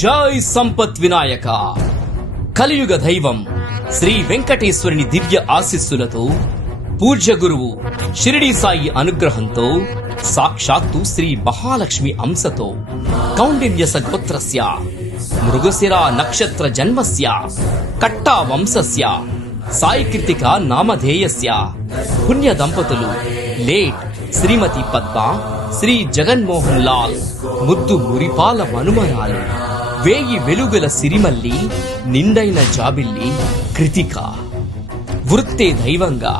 జై సంపత్ వినాయక. కలియుగ దైవం శ్రీ వెంకటేశ్వరుని దివ్య ఆశీస్సులతో, పూజ్య గురువు షిరిడి సాయి అనుగ్రహంతో, సాక్షాత్తు శ్రీ మహాలక్ష్మి అంశతో, కౌండిన్యస గోత్రస్య మృగశిరా నక్షత్ర జన్మస్య కట్టా వంశస్య సాయి కృతిక నామధేయస్య పుణ్య దంపతులు లేట్ శ్రీమతి పద్మ, శ్రీ జగన్మోహన్ లాల్ ముద్దు మురిపాల మనుమరాలు, వేయి వెలుగుల సిరిమల్లి, నిండైన జాబిల్లి కృతిక. వృత్తే దైవంగా,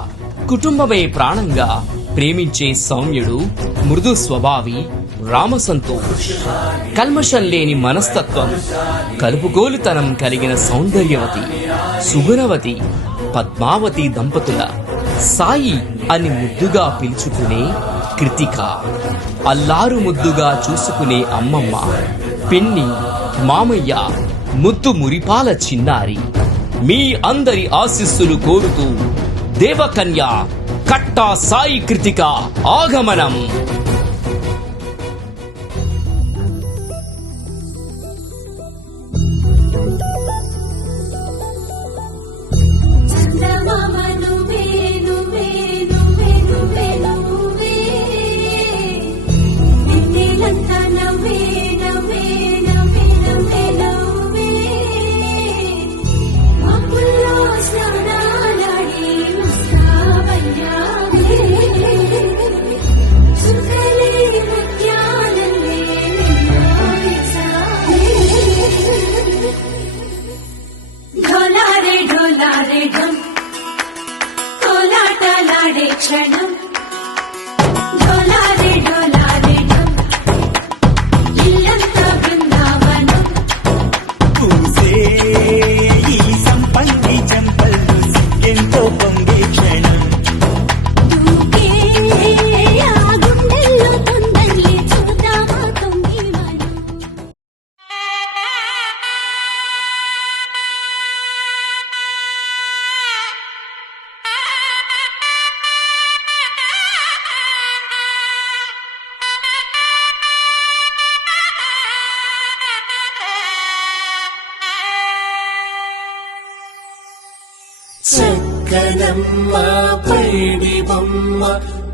కుటుంబమే ప్రాణంగా ప్రేమించే సౌమ్యుడు, మృదు స్వభావి రామసంతోష్. కల్మషం లేని మనస్తత్వం, కలుపుగోలుతనం కలిగిన సౌందర్యవతి సుగుణవతి పద్మావతి దంపతుల సాయి అని ముద్దుగా పిలుచుకునే కృతిక. అల్లారు ముద్దుగా చూసుకునే అమ్మమ్మ, పిన్ని, మామయ్య, ముద్దు మురిపాల చిన్నారి. మీ అందరి ఆశీస్సులు కోరుతూ దేవకన్య కట్టా సాయి కృతిక ఆగమనం. క్షణం చక్కనమ్మ పైడి బొమ్మ,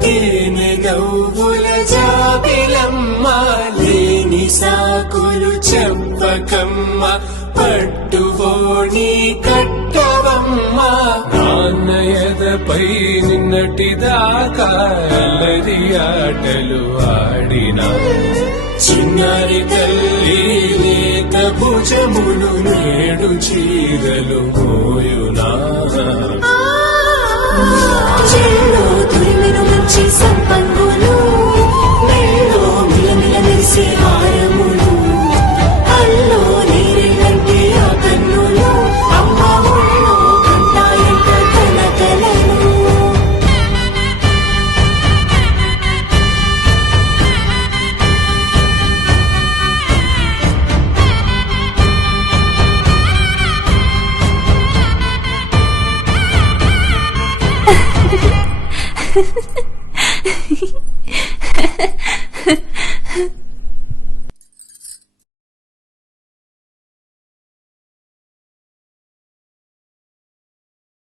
తేనె నవ్వుల జాబిలమ్మ, లేని సాకులు చెప్పకమ్మ, పట్టుబోణి కట్టవమ్మ. నాన్నయదపై నిన్నటిదాకా అల్లరి ఆటలు ఆడినా, చిన్నారి తల్లి లేక భుజములు నేడు చీరలు మోయునా. చెల్లో తురిమిను మంచి సంపంగులు, మెళ్ళో మిలమిల మెరిసే హారములు, అల్లో నీరెళ్ళంటే ఆ కన్నులు, అమ్మ ఒళ్ళో కంటాయంట కలకలను.